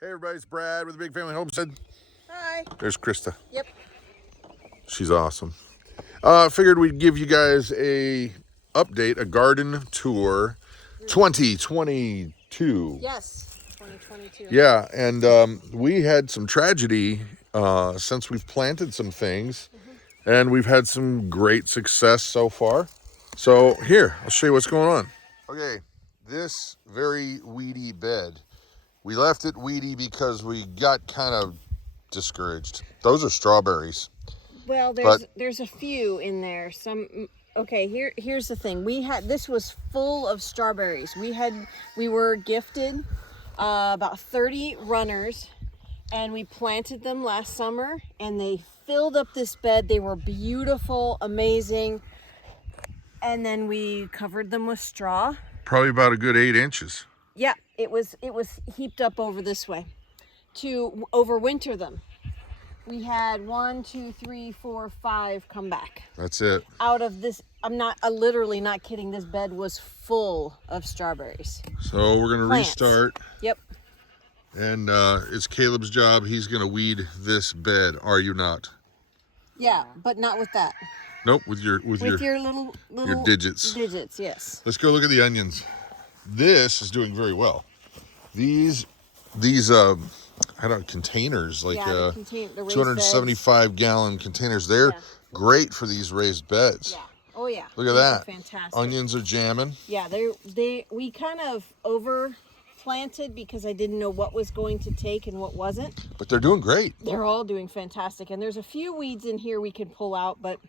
Hey everybody, it's Brad with the Big Family Homestead. Hi. There's Christa. Yep. She's awesome. Figured we'd give you guys a update, a garden tour 2022. Yes, 2022. Yeah, and we had some tragedy since we've planted some things, and we've had some great success so far. So here, I'll show you what's going on. Okay, this very weedy bed. We left it weedy because we got kind of discouraged. Those are strawberries. Well, there's a few in there. Here's the thing. This was full of strawberries. We were gifted about 30 runners, and we planted them last summer, and they filled up this bed. They were beautiful, amazing. And then we covered them with straw. Probably about a good 8 inches. Yeah, it was heaped up over this way to overwinter them. We had 1, 2, 3, 4, 5 come back. That's it. Out of this, I'm literally not kidding. This bed was full of strawberries. So we're gonna restart. Yep. And it's Caleb's job. He's gonna weed this bed. Are you not? Yeah, but not with that. Nope. With your little your digits. Digits, yes. Let's go look at the onions. This is doing very well. These I don't know, containers, like the 275 gallon containers. They're great for these raised beds. Yeah. Oh yeah. Look at that. Fantastic. Onions are jamming. Yeah, we kind of over planted because I didn't know what was going to take and what wasn't. But they're doing great. They're all doing fantastic. And there's a few weeds in here we can pull out, but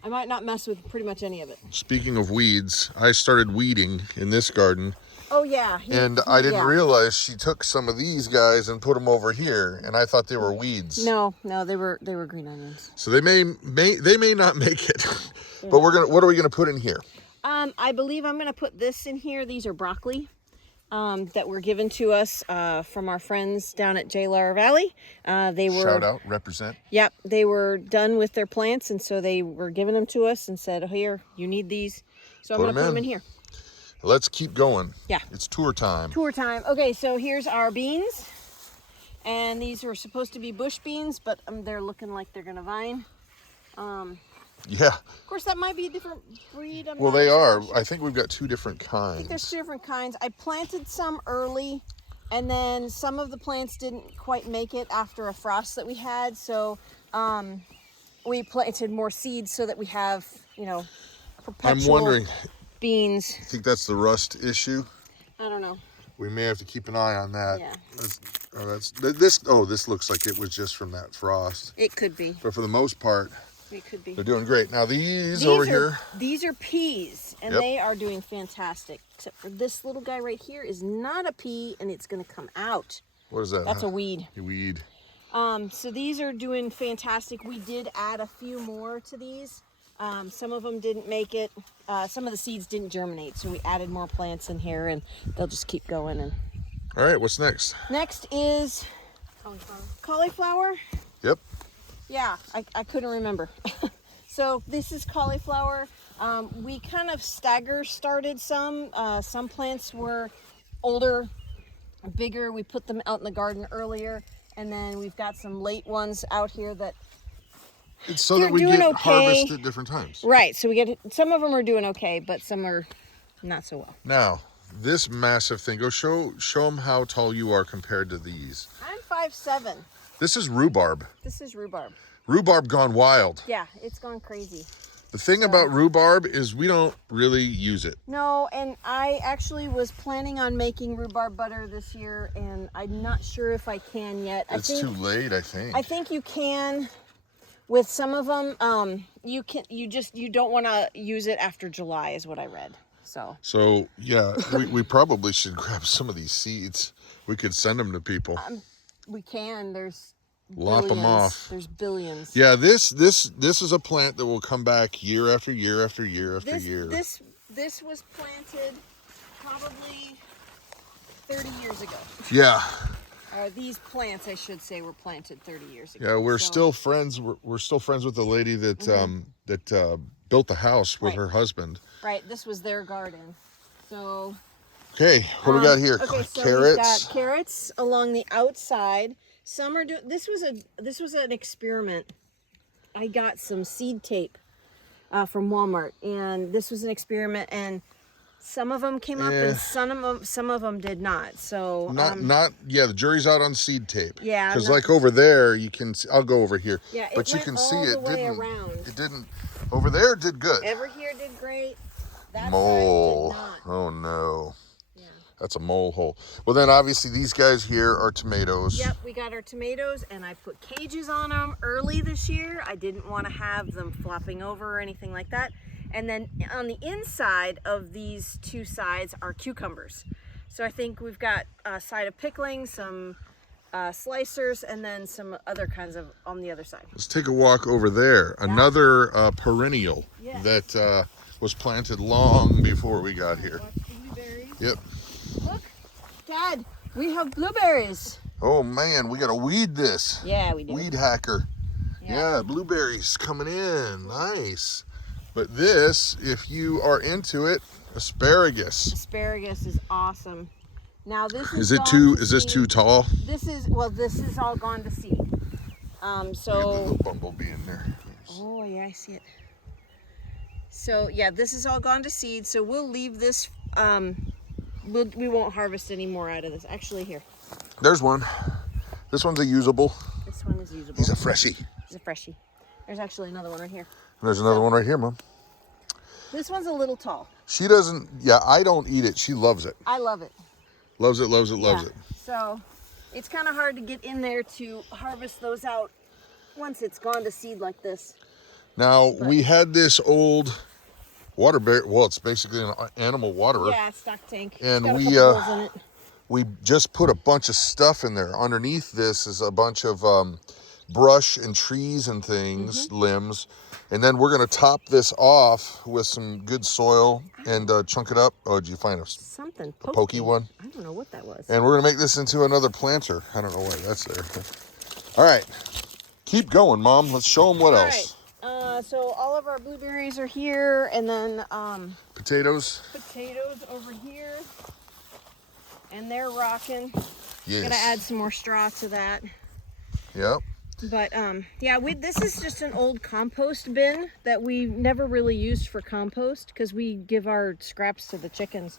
I might not mess with pretty much any of it. Speaking of weeds, I started weeding in this garden. Oh yeah. I didn't realize she took some of these guys and put them over here, and I thought they were weeds. No, they were green onions. So they may not make it. But what are we gonna put in here? I believe I'm gonna put this in here. These are broccoli that were given to us from our friends down at JLR Valley. They were shout out, represent. Yep, they were done with their plants, and so they were giving them to us and said, "Here, you need these." So I'm gonna put them in here. Let's keep going. Yeah. It's tour time. Tour time. Okay, so here's our beans. And these were supposed to be bush beans, but they're looking like they're going to vine. Yeah. Of course, that might be a different breed. Well, they are. I think we've got 2 different kinds. I think there's 2 different kinds. I planted some early, and then some of the plants didn't quite make it after a frost that we had. So we planted more seeds so that we have, perpetual I'm wondering, beans. I think that's the rust issue. I don't know. We may have to keep an eye on that. Yeah. This looks like it was just from that frost. It could be. But for the most part, it could be. They're doing great. Now these over here. These are peas, and they are doing fantastic. Except for this little guy right here is not a pea, and it's going to come out. What is that? That's a weed. A weed. So these are doing fantastic. We did add a few more to these. Some of them didn't make it. Some of the seeds didn't germinate, so we added more plants in here, and they'll just keep going. And all right, what's next? Next is cauliflower. Yep. Yeah, I couldn't remember. So this is cauliflower. We kind of started some. Some plants were older, bigger. We put them out in the garden earlier, and then we've got some late ones out here that it's so that we get harvest at different times. Right, so we get some of them are doing okay, but some are not so well. Now, this massive thing, go show them how tall you are compared to these. I'm 5'7". This is rhubarb. This is rhubarb. Rhubarb gone wild. Yeah, it's gone crazy. The thing about rhubarb is we don't really use it. No, and I actually was planning on making rhubarb butter this year, and I'm not sure if I can yet. It's too late, I think. I think you can with some of them. You don't want to use it after July is what I read. So yeah, we probably should grab some of these seeds. We could send them to people. We can. There's lop them off. There's billions. Yeah, this is a plant that will come back year after year after year after year. This was planted probably 30 years ago. Yeah. These plants, I should say, were planted 30 years ago. Yeah, we're still friends. We're still friends with the lady that that built the house with her husband. Right. This was their garden. So Okay, what do we got here? Okay, so Carrots. we've got carrots along the outside. Some are this was an experiment. I got some seed tape from Walmart, and this was an experiment, and some of them came up and some of them did not. So the jury's out on seed tape. Yeah, because like over there you can see, I'll go over here. Yeah, but you can see it didn't over there it did good. Over here did great. That Mole. side did not. Oh no. Yeah. That's a mole hole. Well, then obviously these guys here are tomatoes. Yep, we got our tomatoes, and I put cages on them early this year. I didn't want to have them flopping over or anything like that. And then on the inside of these two sides are cucumbers. So I think we've got a side of pickling, some slicers, and then some other kinds of on the other side. Let's take a walk over there. Yeah. Another perennial that was planted long before we got here. Blueberries. Yep. Look, Dad, we have blueberries. Oh man, we gotta weed this. Yeah, we do. Weed hacker. Yeah, blueberries coming in. Nice. But this, if you are into it, asparagus. Asparagus is awesome. Now this is this too tall? This is all gone to seed. So a little bumblebee in there. Oh yeah, I see it. So yeah, this is all gone to seed. So we'll leave this. We won't harvest any more out of this. Actually, here. There's one. This one's a usable. This one is usable. He's a freshie. He's a freshie. There's actually another one right here. There's another one right here, Mom. This one's a little tall. She doesn't, I don't eat it. She loves it. I love it. Loves it, loves it, loves it. So it's kind of hard to get in there to harvest those out once it's gone to seed like this. Now, we had this old water bear. Well, it's basically an animal waterer. Yeah, stock tank. And in it. We just put a bunch of stuff in there. Underneath this is a bunch of brush and trees and things, limbs. And then we're going to top this off with some good soil and chunk it up. Oh, did you find something a pokey one? I don't know what that was. And we're going to make this into another planter. I don't know why that's there. All right. Keep going, Mom. Let's show them what else. Right. So all of our blueberries are here, and then potatoes. Potatoes over here. And they're rocking. Yes. Gotta add some more straw to that. Yep. But this is just an old compost bin that we never really used for compost because we give our scraps to the chickens.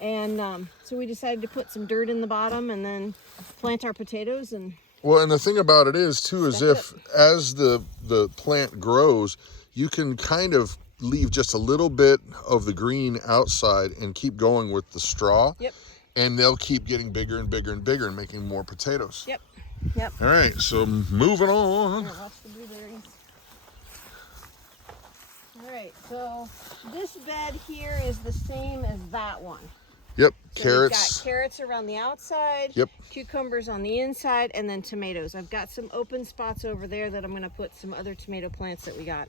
And so we decided to put some dirt in the bottom and then plant our potatoes. And the thing about it is too, is as the plant grows, you can kind of leave just a little bit of the green outside and keep going with the straw. Yep. And they'll keep getting bigger and bigger and bigger and making more potatoes. Yep. Yep. All right, so moving on. Here, watch the blueberries. All right, so this bed here is the same as that one. Yep, so carrots. We've got carrots around the outside. Yep. Cucumbers on the inside, and then tomatoes. I've got some open spots over there that I'm going to put some other tomato plants that we got.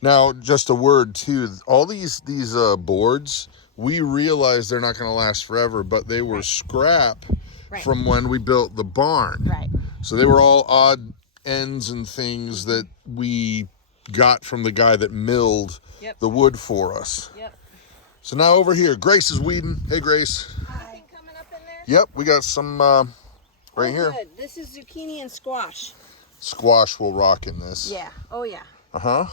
Now, just a word too. All these boards, we realize they're not going to last forever, but they were scrap from when we built the barn. Right. So they were all odd ends and things that we got from the guy that milled the wood for us. Yep. So now over here, Grace is weeding. Hey, Grace. Anything coming up in there? Yep, we got some right here. Good. This is zucchini and squash. Squash will rock in this. Yeah. Oh, yeah. Uh-huh.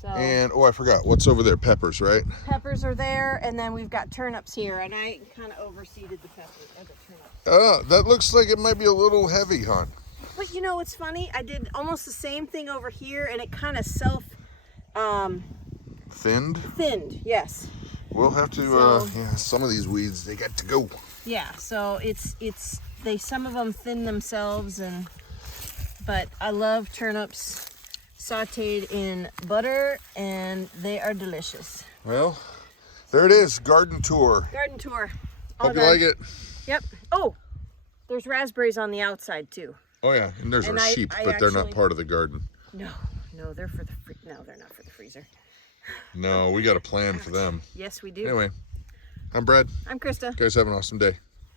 So, and, I forgot. What's over there? Peppers, right? Peppers are there, and then we've got turnips here, and I kind of overseeded the peppers, or the turnips. That looks like it might be a little heavy, hon. But you know what's funny? I did almost the same thing over here, and it kind of thinned, yes. We'll have to, some of these weeds, they got to go. Yeah, so some of them thin themselves, but I love turnips sauteed in butter, and they are delicious. Well, there it is, garden tour. Garden tour. Hope you like it. Yep. Oh, there's raspberries on the outside too. Oh yeah, and there's our sheep, but they're not part of the garden. No, they're for the they're not for the freezer. No, we got a plan for them. Yes, we do. Anyway, I'm Brad. I'm Krista. You guys have an awesome day.